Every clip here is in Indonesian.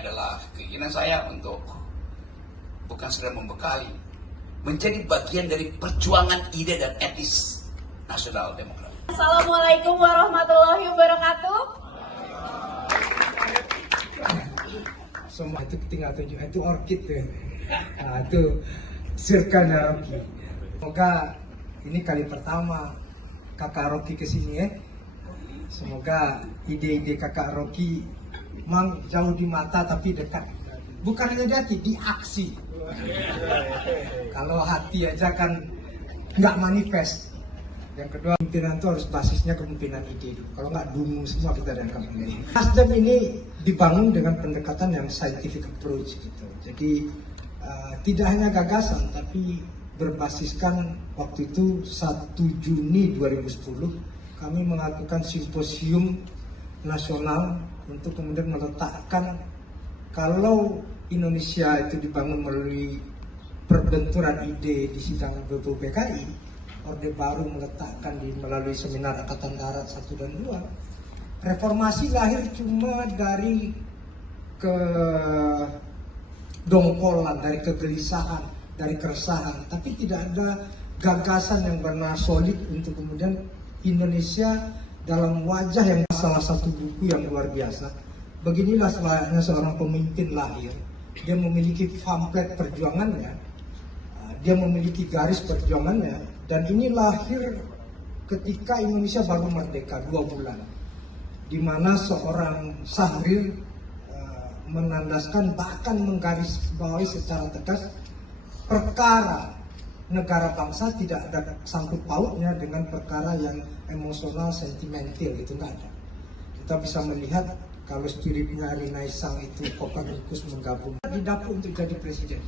adalah keinginan saya untuk bukan sekedar membekali, menjadi bagian dari perjuangan ide dan etis nasional demokrat. Assalamualaikum warahmatullahi wabarakatuh. Semua itu tinggal tunjukkan itu orchid ya. Nah, itu circle-nya Rocky. Semoga ini kali pertama kakak Rocky kesini ya. Semoga ide-ide kakak Rocky memang jauh di mata tapi dekat. Bukan hanya di hati, di aksi. Kalau hati aja kan nggak manifest. Yang kedua, kepemimpinan itu harus basisnya kepemimpinan ide. Kalau nggak dungu semua kita dianggap ini. Nasdem ini dibangun dengan pendekatan yang scientific approach gitu. Jadi tidak hanya gagasan tapi berbasiskan waktu itu 1 Juni 2010 kami melakukan simposium nasional untuk kemudian meletakkan kalau Indonesia itu dibangun melalui perbenturan ide di sidang BPUPKI, Orde Baru meletakkan melalui seminar Angkatan Darat 1 dan 2. Reformasi lahir cuma dari kedongkolan, dari kegelisahan, dari keresahan, tapi tidak ada gagasan yang benar solid untuk kemudian Indonesia dalam wajah yang salah satu buku yang luar biasa. Beginilah selayaknya seorang pemimpin lahir. Dia memiliki pamflet perjuangannya, dia memiliki garis perjuangannya, dan ini lahir ketika Indonesia baru merdeka 2 bulan, di mana seorang Syahrir menandaskan bahkan menggarisbawahi secara tegas perkara negara bangsa tidak ada sangkut pautnya dengan perkara yang emosional, sentimental, itu nggak ada. Kita bisa melihat kalau spiritnya Renaissance itu Copernicus menggabung didapuk untuk jadi presiden.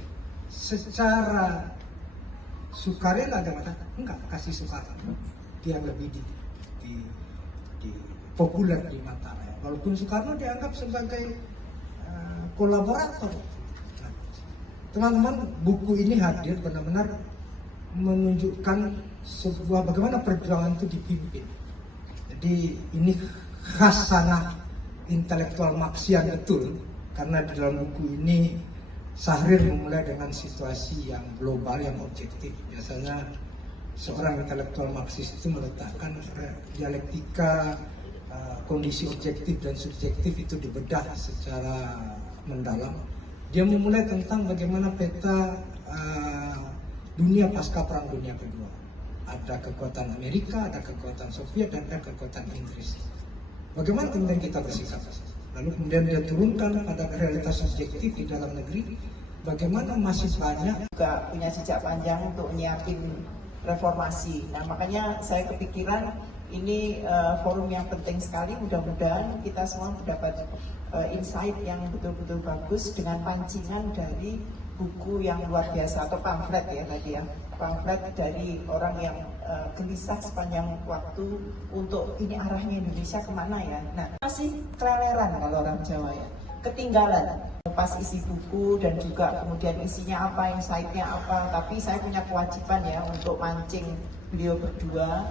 Secara sukarela dia mengatakan enggak, kasih Soekarno, dia lebih di populer di mata rakyat. Walaupun Soekarno dianggap sebagai kolaborator. Teman-teman, buku ini hadir benar-benar menunjukkan sebuah bagaimana perjuangan itu dipimpin. Jadi ini khasanah intelektual Marxian betul, karena di dalam buku ini Syahrir memulai dengan situasi yang global, yang objektif. Biasanya seorang intelektual Marxis itu meletakkan dialektika kondisi objektif dan subjektif itu dibedah secara mendalam. Dia memulai tentang bagaimana peta dunia pasca Perang Dunia Kedua. Ada kekuatan Amerika, ada kekuatan Soviet, dan ada kekuatan Inggris. Bagaimana kemudian kita bersikap? Lalu kemudian dia turunkan pada realitas subjektif di dalam negeri. Bagaimana masih banyak juga punya jejak panjang untuk nyiapin reformasi. Nah, makanya saya kepikiran ini forum yang penting sekali. Mudah-mudahan kita semua mendapat insight yang betul-betul bagus dengan pancingan dari buku yang luar biasa, atau pamflet ya tadi ya, pamflet dari orang yang gelisah sepanjang waktu untuk ini arahnya Indonesia kemana ya. Nah, masih keleleran kalau orang Jawa ya, ketinggalan pas isi buku dan juga kemudian isinya apa, insight-nya apa. Tapi saya punya kewajiban ya untuk mancing beliau berdua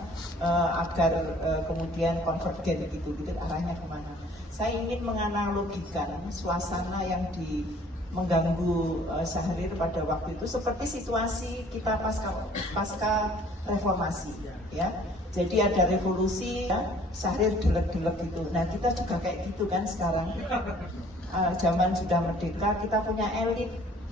agar kemudian konvergen gitu arahnya kemana. Saya ingin menganalogikan suasana yang mengganggu Syahrir pada waktu itu seperti situasi kita pasca reformasi ya. Jadi ada revolusi ya, Syahrir delek-delek gitu. Nah, kita juga kayak gitu kan sekarang. Zaman sudah merdeka, kita punya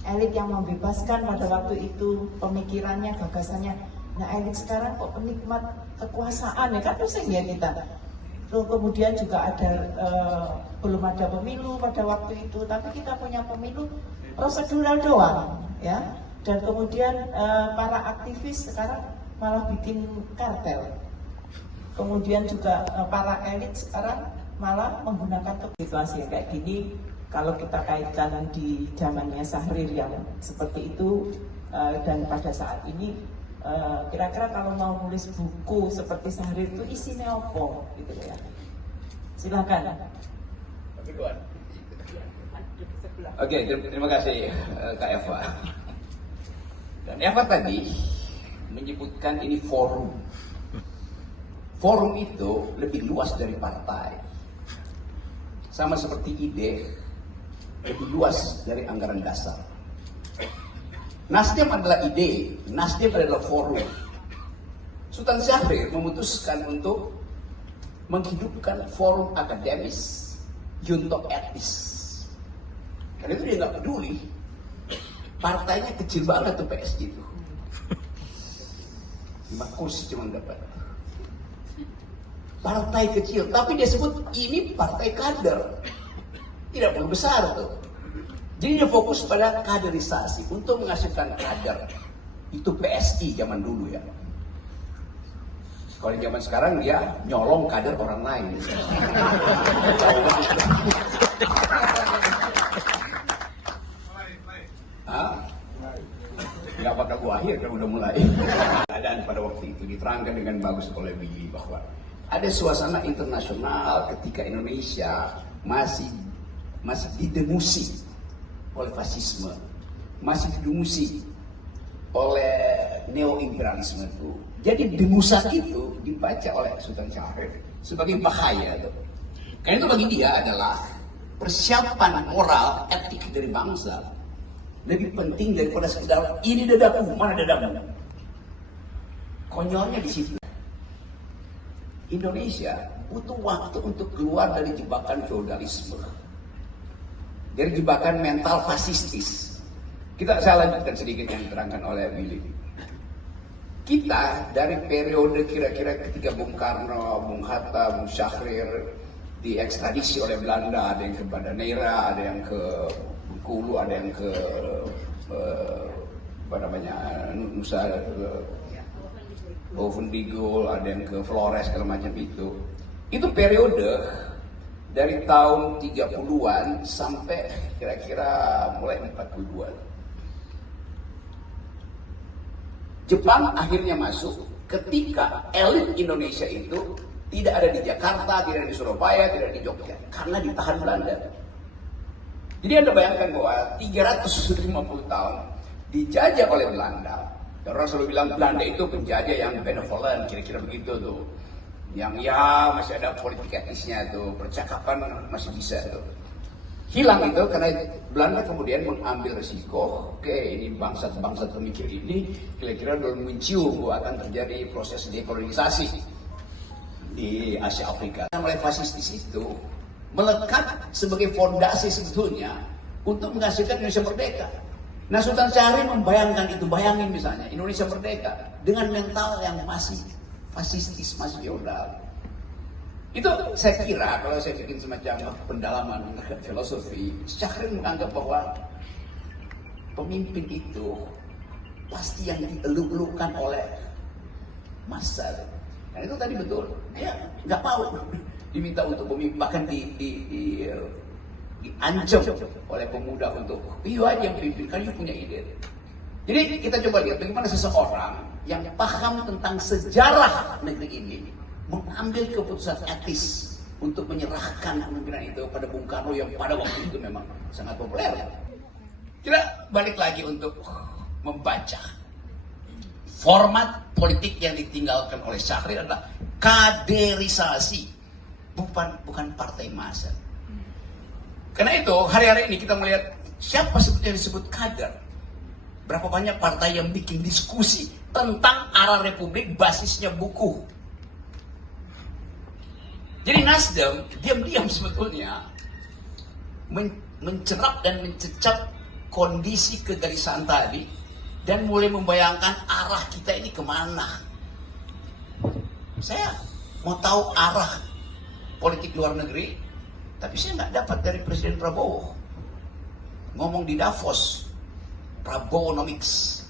elit yang membebaskan pada waktu itu pemikirannya, gagasannya. Nah, elit sekarang kok penikmat kekuasaan ya kan, pusing ya kita. Terus kemudian juga ada belum ada pemilu pada waktu itu, tapi kita punya pemilu prosedural doang ya. Dan kemudian para aktivis sekarang malah bikin kartel. Kemudian juga para elit sekarang malah menggunakan situasi kayak gini. Kalau kita kaitkan di zamannya Syahrir yang seperti itu dan pada saat ini, kira-kira kalau mau nulis buku seperti Syahrir itu isinya apa gitu ya. Silakan. Oke, terima kasih Kak Eva. Dan Eva tadi menyebutkan ini forum. Forum itu lebih luas dari partai. Sama seperti ide, lebih luas dari anggaran dasar. Nasdem adalah ide, Nasdem adalah forum. Sultan Syahrir memutuskan untuk menghidupkan forum akademis junto etis. Karena itu dia nggak peduli. Partainya kecil banget tuh PSG itu. 5 kursi cuma dapat. Partai kecil, tapi dia sebut ini partai kader. Tidak perlu besar tuh. Jadi dia fokus pada kaderisasi untuk menghasilkan kader. Itu PSI zaman dulu ya. Kalau zaman sekarang dia nyolong kader orang lain. Nggak bakal gua akhir kan udah mulai. Keadaan pada waktu itu diterangkan dengan bagus oleh Willy bahwa ada suasana internasional ketika Indonesia masih didemusi oleh fasisme, masih didemusi oleh neo-imperialisme itu. Jadi demusan itu dibaca oleh Sultan Syahrir sebagai bahaya. Karena itu bagi dia adalah persiapan moral etik dari bangsa lebih penting daripada sekedar ini dadaku, mana dadamu. Konyolnya di situ. Indonesia butuh waktu untuk keluar dari jebakan feodalisme, dari jebakan mental fasistis. Saya lanjutkan sedikit yang diterangkan oleh Willy. Kita dari periode kira-kira ketika Bung Karno, Bung Hatta, Bung Syahrir diekstradisi oleh Belanda, ada yang ke Banda Neira, ada yang ke Bengkulu, ada yang ke Nusa Ovendigul, ada yang ke Flores, segala macam itu. Itu periode dari tahun 30-an sampai kira-kira mulai 42-an. Jepang akhirnya masuk ketika elit Indonesia itu tidak ada di Jakarta, tidak ada di Surabaya, tidak ada di Jogja, karena ditahan Belanda. Jadi Anda bayangkan bahwa 350 tahun dijajah oleh Belanda. Dan orang selalu bilang Belanda itu penjajah yang benevolent, kira-kira begitu tuh. Yang ya masih ada politik etisnya tuh, percakapan masih bisa tuh. Hilang itu karena Belanda kemudian mengambil resiko, oke ini bangsa-bangsa pemikir ini kira-kira belum mencium bahwa akan terjadi proses dekolonisasi di Asia Afrika. Mulai fasistis itu melekat sebagai fondasi sebetulnya untuk menghasilkan Indonesia merdeka. Nah Sultan Syahrir membayangkan itu, bayangin misalnya Indonesia merdeka dengan mental yang masih fasistis, masih feodal. Itu saya kira kalau saya bikin semacam pendalaman filosofi, Syahrir menganggap bahwa pemimpin itu pasti yang dieluk-elukan oleh massa. Dan itu tadi betul, dia nggak mau diminta untuk memimpin, bahkan diancam oleh pemuda untuk iya aja yang pimpin, kan you punya ide. Jadi kita coba lihat bagaimana seseorang yang paham tentang sejarah negeri ini mengambil keputusan etis untuk menyerahkan kepemimpinan itu pada Bung Karno yang pada waktu itu memang sangat populer. Kita balik lagi untuk membaca format politik yang ditinggalkan oleh Syahrir adalah kaderisasi, bukan partai massa. Karena itu hari-hari ini kita melihat siapa sebetulnya disebut kader. Berapa banyak partai yang bikin diskusi tentang arah republik basisnya buku. Jadi Nasdem diam-diam sebetulnya mencerap dan mencecap kondisi kegelisahan tadi dan mulai membayangkan arah kita ini kemana. Saya mau tahu arah politik luar negeri, tapi saya nggak dapat dari Presiden Prabowo. Ngomong di Davos, Prabowonomics.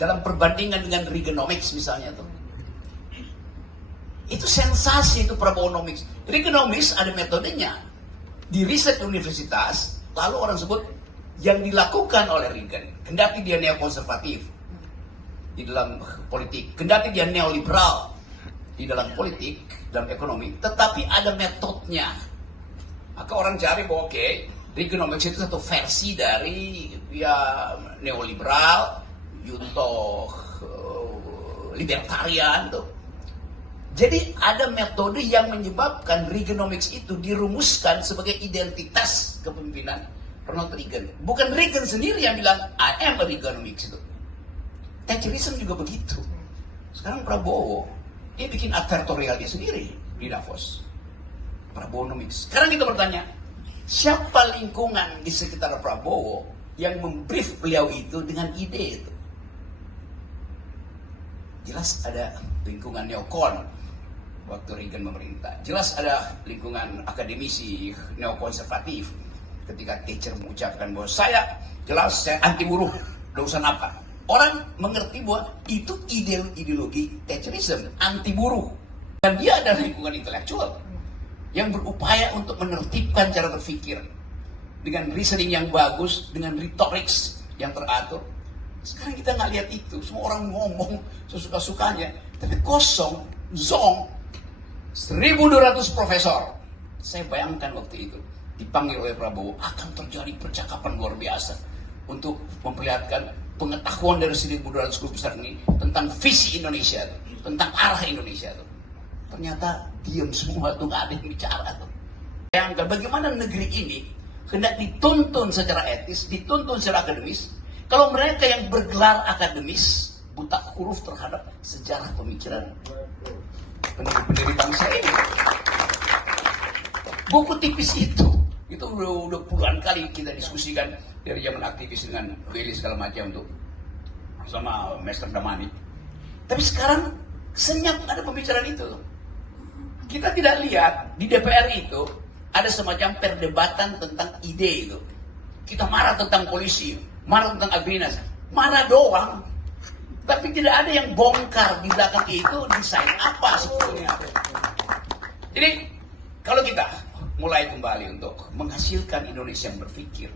Dalam perbandingan dengan Reaganomics misalnya tuh. Itu sensasi itu Prabowonomics. Reaganomics ada metodenya. Di riset universitas, lalu orang sebut yang dilakukan oleh Reagan, kendati dia neokonservatif di dalam politik, kendati dia neoliberal di dalam politik, dalam ekonomi, tetapi ada metodenya. Maka orang cari bahwa oke, Reaganomics itu satu versi dari ya neoliberal, junto libertarian tuh. Jadi ada metode yang menyebabkan Reaganomics itu dirumuskan sebagai identitas kepemimpinan Ronald Reagan. Bukan Reagan sendiri yang bilang, I am a Reaganomics itu. Thatcherism juga begitu. Sekarang Prabowo, dia bikin advertorial dia sendiri di Davos. Prabowonomics. Sekarang kita bertanya, siapa lingkungan di sekitar Prabowo yang membrief beliau itu dengan ide itu? Jelas ada lingkungan neokon waktu Reagan memerintah. Jelas ada lingkungan akademisi neokonservatif ketika Thatcher mengucapkan bahwa saya anti buruh, urusan apa? Orang mengerti bahwa itu ideologi Thatcherism, anti buruh. Dan dia adalah lingkungan intelektual yang berupaya untuk menertibkan cara berpikir dengan reasoning yang bagus, dengan retorics yang teratur. Sekarang kita nggak lihat itu, semua orang ngomong sesuka-sukanya, tapi kosong, zong. 1.200 profesor, saya bayangkan waktu itu dipanggil oleh Prabowo, akan terjadi percakapan luar biasa untuk memperlihatkan pengetahuan dari 1.200 guru besar ini tentang visi Indonesia, tentang arah Indonesia. Ternyata diam semua tuh, nggak ada yang bicara tuh. Bayangkan bagaimana negeri ini hendak dituntun secara etis, dituntun secara akademis, kalau mereka yang bergelar akademis buta huruf terhadap sejarah pemikiran pendiri bangsa ini. Buku tipis itu udah puluhan kali kita diskusikan dari zaman aktivis dengan Willy segala macam tuh sama Master Damani. Tapi sekarang senyap ada pembicaraan itu. Kita tidak lihat di DPR itu ada semacam perdebatan tentang ide itu. Kita marah tentang polisi, marah tentang Agrinas, marah doang. Tapi tidak ada yang bongkar di belakang itu desain apa sebetulnya. Jadi kalau kita mulai kembali untuk menghasilkan Indonesia yang berpikir,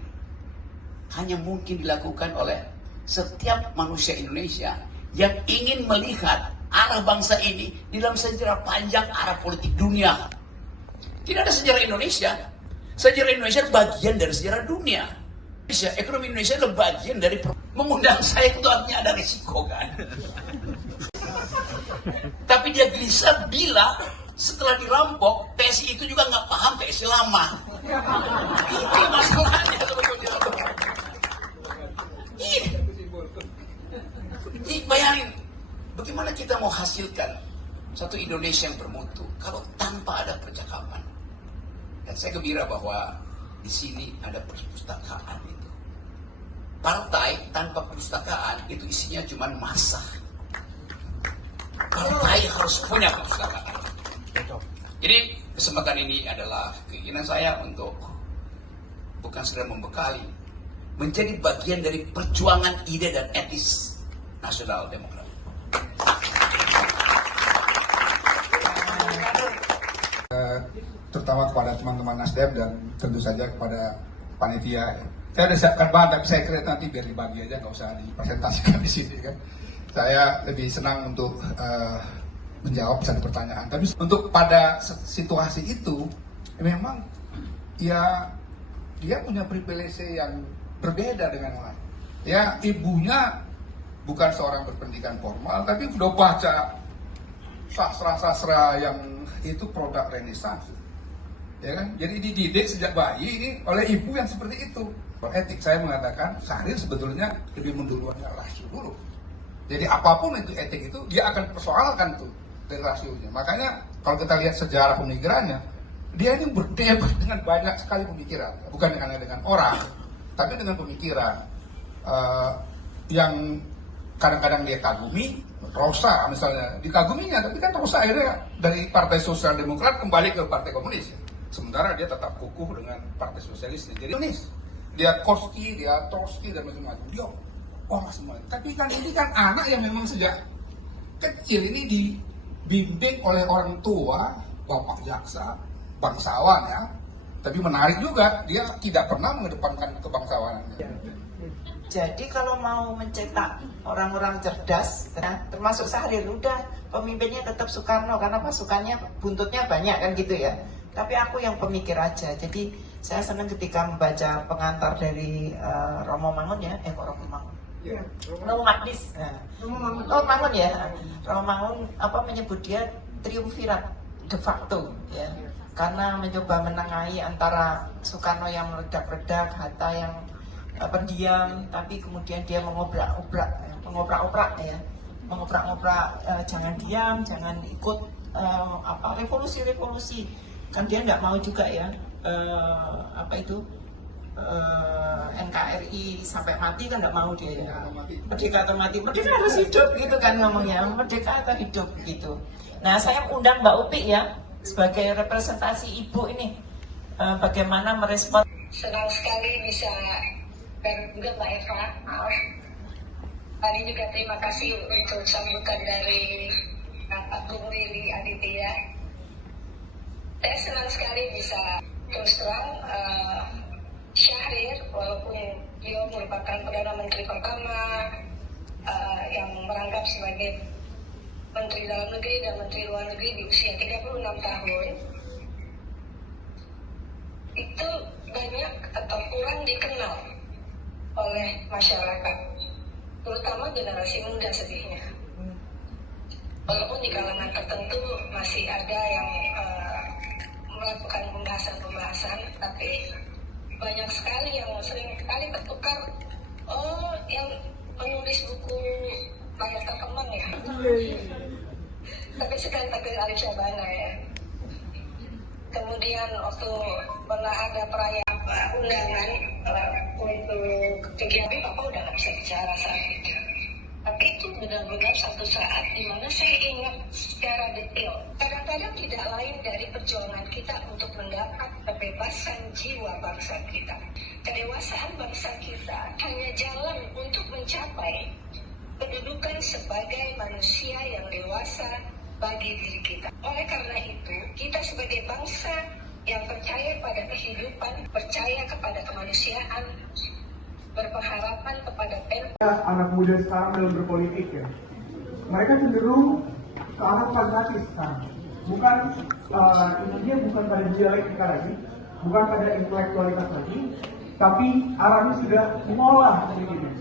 hanya mungkin dilakukan oleh setiap manusia Indonesia yang ingin melihat arah bangsa ini di dalam sejarah panjang arah politik dunia. Tidak ada sejarah Indonesia. Sejarah Indonesia bagian dari sejarah dunia. Ekonomi Indonesia adalah bagian dari mengundang saya itu artinya ada risiko kan. Tapi dia gelisah bila setelah dirampok PSI itu juga nggak paham PSI lama. Itu masalahnya sebetulnya. Bayangin bagaimana kita mau hasilkan satu Indonesia yang bermutu kalau tanpa ada percakapan. Dan saya gembira bahwa di sini ada perpustakaan itu. Partai tanpa perpustakaan itu isinya cuma massa. Partai harus punya perpustakaan. Jadi kesempatan ini adalah keinginan saya untuk bukan sekedar membekali, menjadi bagian dari perjuangan ide dan etis nasional demokrat. Terutama kepada teman-teman Nasdem dan tentu saja kepada panitia. Saya sudah siapkan bahan, tapi saya kira nanti biar dibagi aja, nggak usah dipresentasikan di sini kan. Saya lebih senang untuk menjawab satu pertanyaan. Tapi untuk pada situasi itu, memang ya dia punya privilege yang berbeda dengan lain. Ya ibunya bukan seorang berpendidikan formal, tapi udah baca sastra-sastra yang itu produk Renaissance. Ya kan? Jadi dididik sejak bayi ini oleh ibu yang seperti itu. Etik saya mengatakan Syahrir sebetulnya lebih menduluannya rasio dulu. Jadi apapun itu etik itu dia akan persoalkan tuh dari rasionya. Makanya kalau kita lihat sejarah pemikirannya, dia ini berdebat dengan banyak sekali pemikiran, bukan hanya dengan orang, tapi dengan pemikiran yang kadang-kadang dia kagumi. Rosa misalnya dikaguminya, tapi kan Rosa akhirnya dari Partai Sosial Demokrat kembali ke Partai Komunis. Sementara dia tetap kukuh dengan Partai Sosialis. Jadi dia Korsky, dia Trotsky dan macam-macam. Dia orang semua. Tapi kan ini kan anak yang memang sejak kecil ini dibimbing oleh orang tua, bapak jaksa, bangsawan ya. Tapi menarik juga, dia tidak pernah mengedepankan kebangsawanan. Jadi kalau mau mencetak orang-orang cerdas, termasuk Syahrir, udah pemimpinnya tetap Soekarno karena pasukannya buntutnya banyak kan gitu ya. Tapi aku yang pemikir aja. Jadi saya senang ketika membaca pengantar dari Romo Mangun ya, Romo Mangun. Romo Magnis. Romo Mangun ya. Romo Mangun menyebut dia triumvirat de facto ya, karena mencoba menengahi antara Soekarno yang meledak-ledak, Hatta yang pendiam, tapi kemudian dia mengoprak-oprak ya, jangan diam, jangan ikut revolusi, kan dia nggak mau juga ya, NKRI sampai mati kan nggak mau dia ya. Merdeka atau mati, merdeka harus hidup gitu kan ngomongnya, merdeka atau hidup gitu. Nah, saya undang Mbak Upi ya sebagai representasi ibu ini, bagaimana merespon. Senang sekali bisa, dan juga Mbak Eva, maaf. Tadi juga terima kasih untuk sambutan dari Pak Bung Willy Aditya. Saya senang sekali bisa terus terang Syahrir, walaupun dia merupakan Perdana Menteri pertama yang merangkap sebagai Menteri Dalam Negeri dan Menteri Luar Negeri di usia 36 tahun, itu banyak atau kurang dikenal oleh masyarakat, terutama generasi muda sedihnya. Walaupun di kalangan tertentu masih ada yang melakukan pembahasan, tapi banyak sekali yang sering kali tertukar, oh yang penulis buku banyak terkembang ya. Tapi sekarang pakai Arif Syabana ya. Kemudian waktu pernah ada perayaan undangan untuk kegiatan, Papa udah nggak bisa bicara saat itu. Tapi itu benar-benar satu saat di mana saya ingat secara detail. Kadang-kadang tidak lain dari perjuangan kita untuk mendapat kebebasan jiwa bangsa kita. Kedewasaan bangsa kita hanya jalan untuk mencapai kedudukan sebagai manusia yang dewasa bagi diri kita. Oleh karena itu, kita sebagai bangsa yang percaya pada kehidupan, percaya kepada kemanusiaan, berpengharapan kepada anak muda sekarang dalam berpolitik ya, mereka cenderung ke arah pragmatis sekarang. Bukan intinya bukan pada dialektika lagi, bukan pada intelektualitas lagi, tapi arahnya sudah mengolah sedikit.